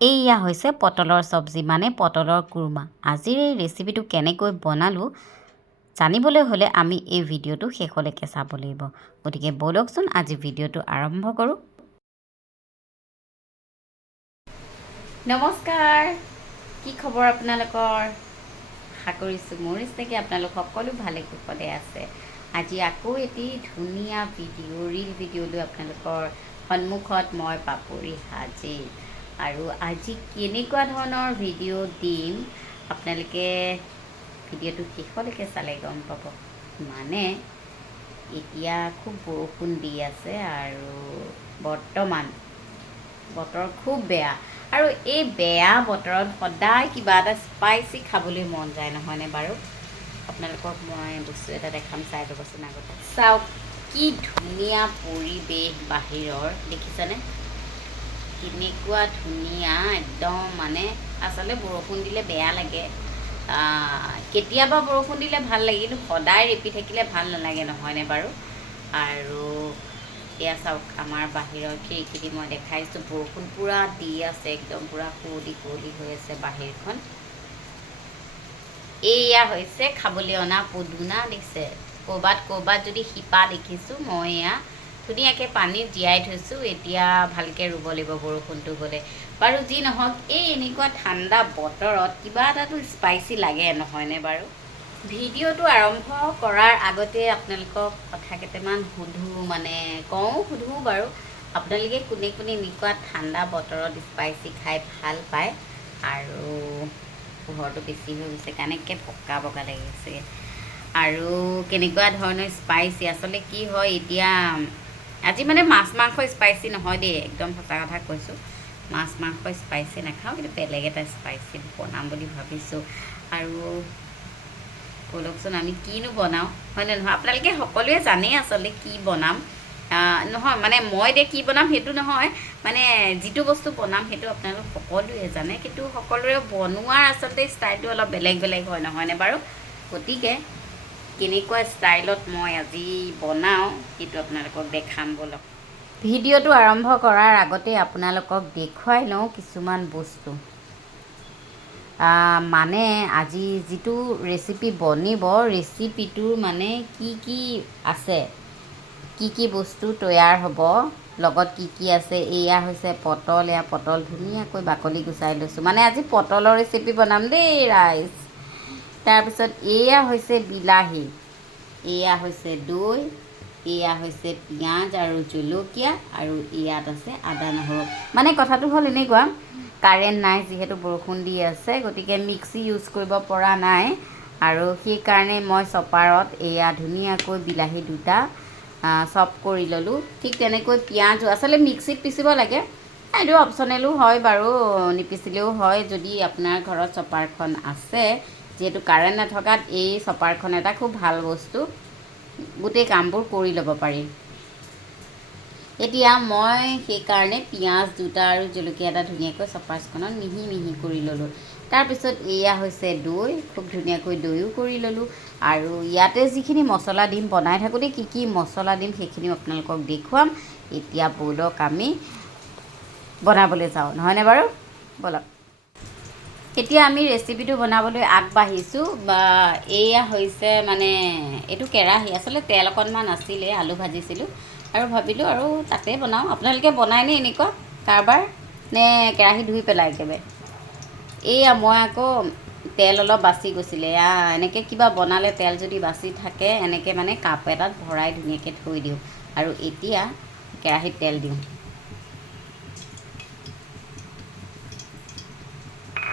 এইয়া হৈছে পটলৰ চব্জি মানে পটলৰ কুৰ্মা। আজিৰ এই ৰেচিপিটো কেনেকৈ বনালোঁ জানিবলৈ হ'লে আমি এই ভিডিঅ'টো শেষলৈকে চাব লাগিব। গতিকে ব'লকচোন আজি ভিডিঅ'টো আৰম্ভ কৰোঁ। নমস্কাৰ, কি খবৰ আপোনালোকৰ? আশা কৰিছোঁ মোৰ নিচিনাকৈ আপোনালোক সকলো ভালে কুশলে আছে। আজি আকৌ এটি ধুনীয়া ৰিল ভিডিঅ' লৈ আপোনালোকৰ সন্মুখত মই পাপৰি হাজিৰ। আৰু আজি কেনেকুৱা ধৰণৰ ভিডিঅ' দিম আপোনালোকে ভিডিঅ'টো শেষলৈকে চালে গম পাব। মানে এতিয়া খুব বৰষুণ দি আছে আৰু বৰ্তমান বতৰ খুব বেয়া, আৰু এই বেয়া বতৰত সদায় কিবা এটা স্পাইচি খাবলৈ মন যায় নহয়নে বাৰু? আপোনালোকক মই বস্তু এটা দেখাম, চাই ল'বচোন আগতে। চাওক কি ধুনীয়া পৰিৱেশ বাহিৰৰ, দেখিছেনে? কেনেকুৱা ধুনীয়া একদম, মানে আচলতে বৰষুণ দিলে বেয়া লাগে, কেতিয়াবা বৰষুণ দিলে ভাল লাগে, কিন্তু সদায় ৰেপি থাকিলে ভাল নালাগে নহয়নে বাৰু? আৰু এয়া চাওক আমাৰ বাহিৰৰ খিৰিকী মই দেখাইছোঁ, বৰষুণ পূৰা দি আছে, একদম পূৰা কুঁৱলী কুঁৱলী হৈ আছে বাহিৰখন। এয়া হৈছে খাবলৈ অনা পদুনা, দিছে ক'ৰবাত যদি শিপা দেখিছোঁ মই এয়া ধুনীয়াকৈ পানীত জীয়াই থৈছোঁ, এতিয়া ভালকৈ ৰুব লাগিব বৰষুণটো গ'লে। বাৰু যি নহওক, এই এনেকুৱা ঠাণ্ডা বতৰত কিবা এটাতো স্পাইচি লাগে নহয়নে বাৰু? ভিডিঅ'টো আৰম্ভ কৰাৰ আগতে আপোনালোকক কথা কেইটামান সুধোঁ বাৰু। আপোনালোকে কোনে কোনে এনেকুৱা ঠাণ্ডা বতৰত স্পাইচি খাই ভাল পায়? আৰু পোহৰটো বেছি হৈ গৈছে কাৰণে বগা বগা লাগিছে। আৰু কেনেকুৱা ধৰণৰ স্পাইচি, আচলতে কি হয় এতিয়া আজি মানে মাছ মাংস স্পাইচি নহয় দেই, একদম সঁচা কথা কৈছোঁ। মাছ মাংস স্পাইচি নাখাওঁ, কিন্তু বেলেগ এটা স্পাইচি বনাম বুলি ভাবিছোঁ। আৰু ব'লকচোন আমি কিনো বনাওঁ, হয়নে নহয়? আপোনালোকে সকলোৱে জানেই আচলতে কি বনাম। নহয় মানে মই এতিয়া কি বনাম সেইটো নহয়, মানে যিটো বস্তু বনাম সেইটো আপোনালোক সকলোৱে জানে, কিন্তু সকলোৰে বনোৱাৰ আচলতে ষ্টাইলটো অলপ বেলেগ বেলেগ হয় নহয়নে বাৰু? গতিকে কেনেকুৱা ষ্টাইলত মই আজি বনাওঁ সেইটো আপোনালোকক দেখাম ব'লক। ভিডিঅ'টো আৰম্ভ কৰাৰ আগতে আপোনালোকক দেখুৱাই লওঁ কিছুমান বস্তু। মানে আজি যিটো ৰেচিপি বনিব, ৰেচিপিটোৰ মানে কি আছে, কি বস্তু তৈয়াৰ হ'ব, লগত কি আছে। এয়া হৈছে পটল, এয়া পটল ধুনীয়াকৈ বাকলি গুচাই লৈছোঁ, মানে আজি পটলৰ ৰেচিপি বনাম দেই ৰাইজ। তাৰপিছত এয়া হৈছে বিলাহী, এয়া হৈছে দৈ, এয়া হৈছে পিঁয়াজ আৰু জলকীয়া, আৰু ইয়াত আছে আদা নহৰু। মানে কথাটো হ'ল এনেকুৱা, কাৰেণ্ট নাই যিহেতু বৰষুণ দি আছে, গতিকে মিক্সি ইউজ কৰিব পৰা নাই, আৰু সেইকাৰণে মই চপাৰত এয়া ধুনীয়াকৈ বিলাহী দুটা চপ কৰি ল'লোঁ। ঠিক তেনেকৈ পিঁয়াজো আচলতে মিক্সিত পিচিব লাগে, এইটো অপশ্যনেলো হয় বাৰু, নিপিচিলেও হয় যদি আপোনাৰ ঘৰত চপাৰখন আছে। যিহেতু কাৰেণ্ট নথকাত এই চপাৰখন এটা খুব ভাল বস্তু, গোটেই কামবোৰ কৰি ল'ব পাৰি। এতিয়া মই সেইকাৰণে পিঁয়াজ দুটা আৰু জলকীয়া এটা ধুনীয়াকৈ চপাৰখনত মিহি মিহি কৰি ল'লোঁ। তাৰপিছত এয়া হৈছে দৈ, খুব ধুনীয়াকৈ দৈও কৰি ল'লোঁ। আৰু ইয়াতে যিখিনি মছলা দিম, বনাই থাকোঁতে কি মছলা দিম সেইখিনিও আপোনালোকক দেখুৱাম। এতিয়া ব'লক আমি বনাবলৈ যাওঁ নহয়নে বাৰু? ব'লক। এতিয়া আমি ৰেচিপিটো বনাবলৈ আগবাঢ়িছোঁ। এয়া হৈছে মানে এইটো কেৰাহী, আচলতে তেল অকণমান আছিলে, আলু ভাজিছিলোঁ আৰু ভাবিলোঁ আৰু তাতে বনাওঁ। আপোনালোকে বনায়নে এনেকুৱা কাৰবাৰ, নে কেৰাহী ধুই পেলাই একেবাৰে? এয়া মই আকৌ তেল অলপ বাচি গৈছিলে, এনেকৈ কিবা বনালে তেল যদি বাচি থাকে এনেকৈ মানে কাপ এটাত ভৰাই ধুনীয়াকৈ থৈ দিওঁ। আৰু এতিয়া কেৰাহীত তেল দিওঁ।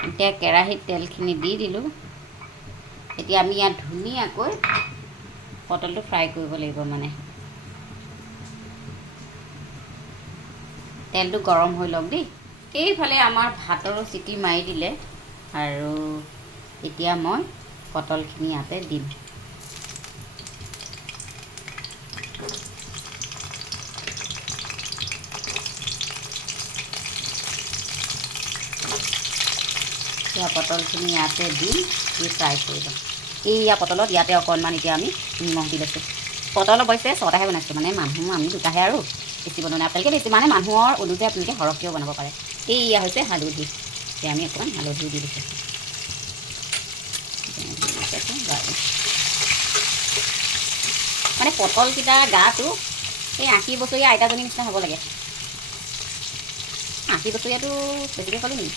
এতিয়া কেৰাহীত তেলখিনি দি দিলোঁ। এতিয়া আমি ইয়াত ধুনীয়াকৈ পটলটো ফ্ৰাই কৰিব লাগিব। মানে তেলটো গৰম হৈ লওক দেই। এইফালে আমাৰ ভাতৰো চিটি মাৰি দিলে, আৰু এতিয়া মই পটলখিনি ইয়াতে দিম। এতিয়া পটলখিনি ইয়াতে দি ফ্ৰাই কৰি লওঁ। এইয়া পটলত ইয়াতে অকণমান এতিয়া আমি নিমখ দি লৈছোঁ। পটল অৱশ্যে 6টাহে বনাইছোঁ, মানে মানুহ আমি 2টাহে আৰু বেছি বনোৱা নাই। আপোনালোকে বেছি মানে মানুহৰ অনুযায়ী আপোনালোকে সৰহকৈও বনাব পাৰে। এইয়া হৈছে হালধি, এতিয়া আমি অকণমান হালধি দি দিছোঁ। মানে পটলকেইটা গাটো এই 80 বছৰীয়া আইতাজনীৰ নিচিনা হ'ব লাগে। 80 বছৰীয়াটো বেছিকৈ ক'লোঁ নেকি?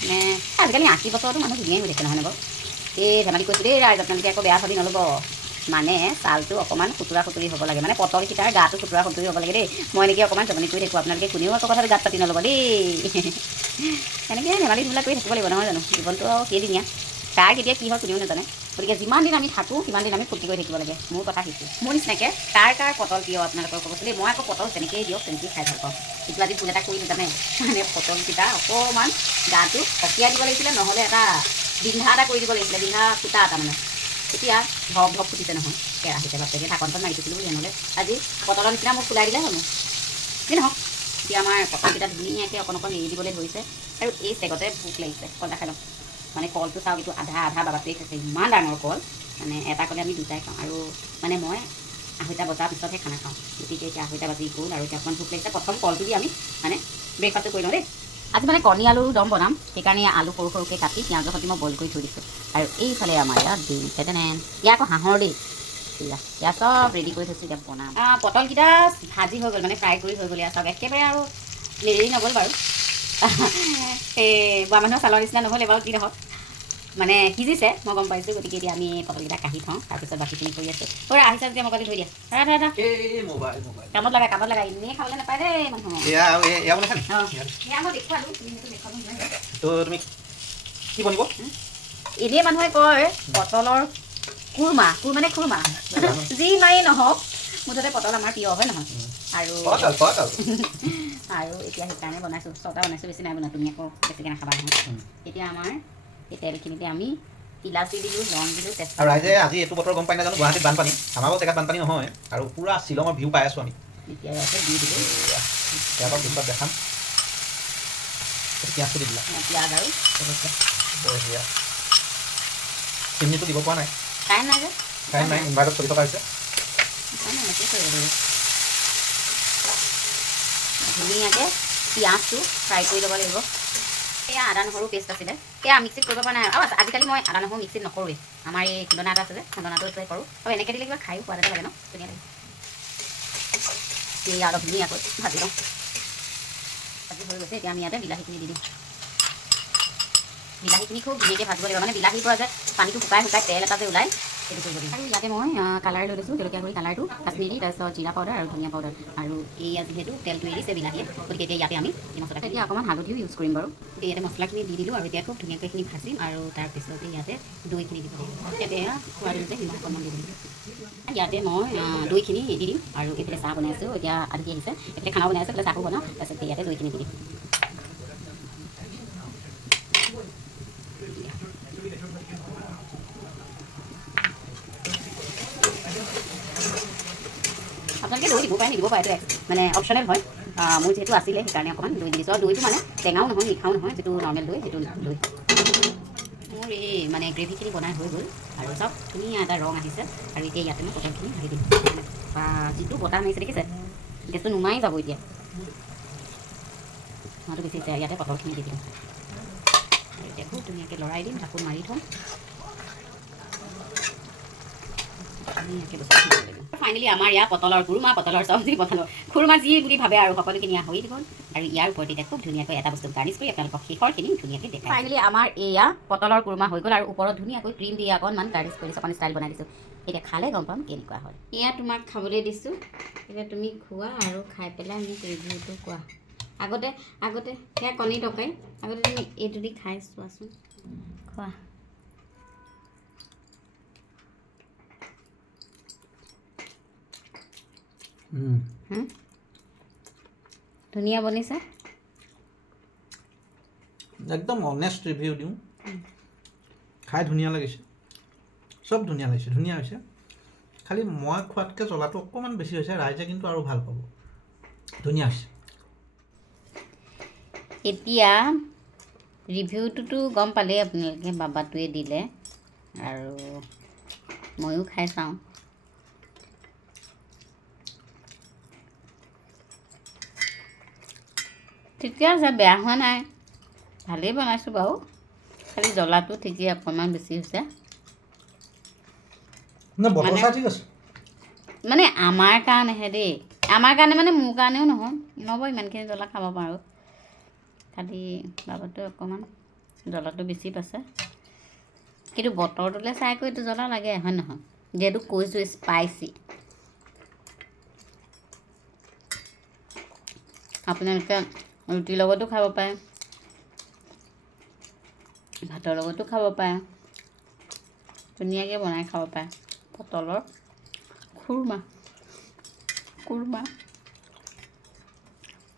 মানে আজিকালি 80 বছৰতো মানুহ ধুনীয়াই হৈ থাকে নহয়নে বাৰু? এই ধেমালি কৈছোঁ দেই ৰাইজ, আপোনালোকে আকৌ বেয়া ভাবি নল'ব। মানে ছালটো অকণমান খুতুৰা খুতুৰি হ'ব লাগে, মানে পটলকেইটাৰ গাটো খুতুৰা খুতুৰি হ'ব লাগে দেই। মই এনেকৈ অকণমান জমনি কৰি থাকোঁ, আপোনালোকে কোনেও আকৌ কথাটো গাত পাতি নল'ব দেই। এনেকৈ ধেমালি ধূলা কৰি থাকিব লাগিব নহয় জানো? জীৱনটো আৰু কেইদিনীয়া, কাৰ কেতিয়া কি হয় কোনেও নাজানে। গতিকে যিমান দিন আমি থাকোঁ সিমান দিন আমি ফূৰ্তি কৰি থাকিব লাগে। মোৰ কথা শিকোঁ, মোৰ নিচিনাকৈ কাৰ পটল প্ৰিয় আপোনালোকৰ ক'বচোন দেই। মই আকৌ পটল তেনেকৈয়ে দিয়ক, তেনেকৈয়ে খাই ভাল পাওঁ। কিন্তু আজি ভুল এটা কৰিলোঁ জানে, মানে পটলকেইটা অকণমান গাটো সকিয়াই দিব লাগিছিলে, নহ'লে এটা বিন্ধা এটা কৰি দিব লাগিছিলে, বিন্ধা ফুটা এটা মানে। এতিয়া ধপ ধপ ফুটিছে নহয় কেৰাহীতে, বাপেকে ঢাকনখন মাৰি দিছিলোঁ বুলি, নহ'লে আজি পটলৰ নিচিনা মোক ফুলাই দিলে হ'ল। কি নহওক, এতিয়া আমাৰ পটলকেইটা ধুনীয়াকৈ অকণ অকণ এৰি দিবলৈ ধৰিছে, আৰু এই চেগতে ভোক লাগিছে। কলটা খাই লওঁ, মানে কলটো চাওক, এইটো আধা আধা বাবাটোৱে খাইছে, ইমান ডাঙৰ কল। মানে এটা কলে আমি দুটাই খাওঁ, আৰু মানে মই 2:30 বজাৰ পিছতহে খানা খাওঁ। গতিকে এতিয়া 2:30 বাজি গ'ল, আৰু এতিয়া অকণমান ভোক লাগিছে। প্ৰথম কলটো দি আমি মানে ব্ৰেকফাষ্টটো কৰি লওঁ দেই। আজি মানে কণী আলুৰ দম বনাম, সেইকাৰণে আলু সৰু সৰুকৈ কাটি পিঁয়াজৰ সৈতে মই বইল কৰি থৈ দিছোঁ। আৰু এইফালে আমাৰ ইয়াত ইয়াৰ আকৌ হাঁহৰ দেই, ইয়াত চব ৰেডি কৰি থৈছোঁ, এতিয়া বনাম। পটলকেইটা ভাজি হৈ গ'ল, মানে ফ্ৰাই কৰি হৈ গ'ল। ইয়াত চব একেবাৰে আৰু লেৰেলি নগ'ল বাৰু। এই বোৱা মানুহৰ ছালৰ নিচিনা নহ'লে বাৰু, কি নহওক মানে সিজিছে, মই গম পাইছোঁ। গতিকে এতিয়া আমি পটলকেইটা কাঢ়ি থওঁ, তাৰপিছত বাকীখিনি কৰি আছোঁ। আহিছা যেতিয়া মোবাইলটো থৈ দিয়া, কামত লগা এনেই খাবলৈ নাপায় দেই মানুহ। মই দেখুৱালোঁ, তুমি কি বনিব? এনেই মানুহে কয় পটলৰ কুৰমা, মানে খুৰমা, যি নাই নহওক মুঠতে পটল আমাৰ প্ৰিয় হয় নহয়? আৰু আৰু এতিয়া সেইকাৰণে বনাইছোঁ, 6টা বনাইছোঁ, বেছি নাই বনোৱা। তুমি আকৌ বেছিকৈ নাখাবা নহয়। এতিয়া আমাৰ এই তেলখিনিতে আমি ইলাচি দিলোঁ, লং দিলোঁ, আৰু ৰাইজে আজি এইটো বতৰ গম পাই নাজানো, গুৱাহাটীত বানপানী, আমাৰ জেগাত বানপানী নহয়, আৰু পূৰা শ্বিলঙৰ ভিউ পাই আছোঁ আমি। এতিয়া ইয়াতে দি দিলোঁ, ইয়াৰ পৰা পিছত দেখাম। পিঁয়াজটো দি দিলা, পিঁয়াজ আৰু বঢ়িয়া। চিমনিটো দিব পৰা নাই, কাৰেণ্ট নাই যে, কাৰেণ্ট নাই, ইনভাৰ্টাৰত চলি থকা হৈছে। ধুনীয়াকৈ পিঁয়াজটো ফ্ৰাই কৰি ল'ব লাগিব। এয়া আদা নহৰু পেষ্ট আছিলে, সেয়া মিক্সিত কৰিব পৰা নাই। আৰু আজিকালি মই আদা নহৰু মিক্সিত নকৰোঁৱেই, আমাৰ এই খুন্দনা এটা আছে যে, খুন্দনাটোতে কৰোঁ। আৰু এনেকৈ দিলে কিবা খায়ো সোৱাদ এটা লাগে ন, ধুনীয়া লাগে। এয়া অলপ ধুনীয়াকৈ ভাজি লওঁ, ভাজি হৈ গৈছে। এতিয়া আমি ইয়াতে বিলাহীখিনি দি দিম। বিলাহীখিনি খুব ধুনীয়াকৈ ভাজিব লাগিব, মানে বিলাহীৰ পৰা যে পানীটো শুকাই তেল এটা যে ওলায়, সেইটো কৰিব লাগিব। আৰু ইয়াতে মই কালাৰ লৈ লৈছোঁ, জলকীয়া গুড়ি কালাৰটো, কাশ্মীৰী, তাৰপিছত জিৰা পাউডাৰ আৰু ধনিয়া পাউডাৰ। আৰু এয়া যিহেতু তেলটো এৰিছে বিলাহীয়ে, গতিকে এতিয়া ইয়াতে আমি এই মছলাখিনি, এতিয়া অকণমান হালধিও ইউজ কৰিম বাৰু। গতিকে ইয়াতে মছলাখিনি দি দিলোঁ, আৰু এতিয়া খুব ধুনীয়াকৈ এইখিনি ভাজিম। আৰু তাৰপিছতে ইয়াতে দৈখিনি দিব লাগিব। ইয়াতে সোৱাদ অনুযায়ী নিমখ অকণমান দি দিম। ইয়াতে মই দৈখিনি দি দিম, আৰু এইফালে চাহ বনাইছোঁ, এতিয়া আলহী আহিছে, এইফালে খানাও বনাই আছে, এইফালে চাহো বনাওঁ, তাৰপিছত ইয়াতে দৈখিনি দি দিম। আপোনালোকে দৈ দিব পাৰে, নিদিব পাৰে, এইটো মানে অপশ্যনেল হয়। মোৰ যিহেতু আছিলে সেইকাৰণে অকণমান দৈ দি দিছোঁ। আৰু দৈটো মানে টেঙাও নহয়, মিঠাও নহয়, যিটো নৰ্মেল দৈ, সেইটো দৈ। মোৰ এই মানে গ্ৰেভিখিনি বনাই হৈ গ'ল, আৰু চব ধুনীয়া এটা ৰং আহিছে। আৰু এতিয়া ইয়াতে মই পটলখিনি ঢালি দিম। বা যিটো বতাহ মাৰিছে দেখিছে, গেছটো নুমাই যাব এতিয়া। মইতো বেছি হৈছে, ইয়াতে পটলখিনি দি দিম, আৰু এতিয়া খুব ধুনীয়াকৈ লৰাই দিম, ঢাকোন মাৰি থ'ম। ফাইনেলি আমাৰ ইয়াত পটলৰ কুৰমা, পটলৰ চব্জি, পটলৰ খুৰমা যি বুলি ভাবে আৰু সকলোখিনি হৈ গ'ল। আৰু ইয়াৰ ওপৰত এতিয়া খুব ধুনীয়াকৈ এটা বস্তু গাৰ্নিছ কৰি আপোনালোকক শেষৰখিনি ধুনীয়াকৈ দেখাই। ফাইনেলি আমাৰ এয়া পটলৰ কুৰমা হৈ গ'ল, আৰু ওপৰত ধুনীয়াকৈ ক্ৰীম দি অকণমান গাৰ্নিছ কৰি অকণ ষ্টাইল বনাই দিছোঁ। এতিয়া খালে গম পাম কেনেকুৱা হয়। এয়া তোমাক খাবলৈ দিছোঁ, এতিয়া তুমি খোৱা, আৰু খাই পেলাই মোক ৰিভিউটো কোৱা। আগতে সেয়া কণী তৰকাৰী, আগতে তুমি এইটো দি খাই চোৱাচোন, খোৱা। ধুনীয়া বনিছে, একদম অনেষ্ট ৰিভিউ দিওঁ, খাই ধুনীয়া লাগিছে, চব ধুনীয়া লাগিছে, ধুনীয়া হৈছে। খালি মই খোৱাতকৈ জ্বলাটো অকণমান বেছি হৈছে, ৰাইজে কিন্তু আৰু ভাল পাব। ধুনীয়া হৈছে। এতিয়া ৰিভিউটোতো গম পালেই আপোনালোকে, বাবাটোৱে দিলে, আৰু ময়ো খাই চাওঁ। ঠিকে আছে, বেয়া হোৱা নাই, ভালেই বনাইছোঁ বাৰু, খালি জ্বলাটো ঠিকেই অকণমান বেছি হৈছে। বটল চাই ঠিক আছে। মানে আমাৰ কাৰণেহে দেই, আমাৰ কাৰণে মানে মোৰ কাৰণেও নহয়, নহ'ব ইমানখিনি জ্বলা খাব পাৰোঁ, খালি বাবতো অকণমান জ্বলাটো বেছি পাইছে। কিন্তু বতৰটোলৈ চাই কৰি এইটো জ্বলা লাগে হয় নহয়, যিহেতু কৈছোঁ স্পাইচি। আপোনালোকে ৰুটিৰ লগতো খাব পাৰে, ভাতৰ লগতো খাব পাৰে, ধুনীয়াকৈ বনাই খাব পাৰে। পটলৰ কুৰমা।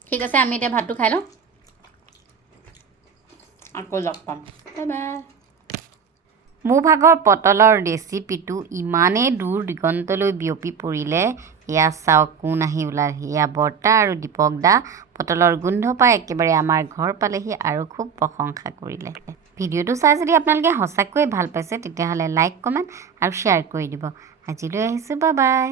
ঠিক আছে, আমি এতিয়া ভাতটো খাই লওঁ, আকৌ লগ পাম, বাই বাই। মোৰ ভাগৰ পটলৰ ৰেচিপিটো ইমানেই দূৰ দিগন্তলৈ বিয়পি পৰিলে, এয়া চাওক কোন আহি ওলালহি, এয়া বৰ্তা আৰু দীপক দা। পটলৰ গোন্ধ পাই একেবাৰে আমাৰ ঘৰ পালেহি আৰু খুব প্ৰশংসা কৰিলে। ভিডিঅ'টো চাই যদি আপোনালোকে সঁচাকৈয়ে ভাল পাইছে, তেতিয়াহ'লে লাইক, কমেণ্ট আৰু শ্বেয়াৰ কৰি দিব। আজিলৈ আহিছোঁ, বাই বাই।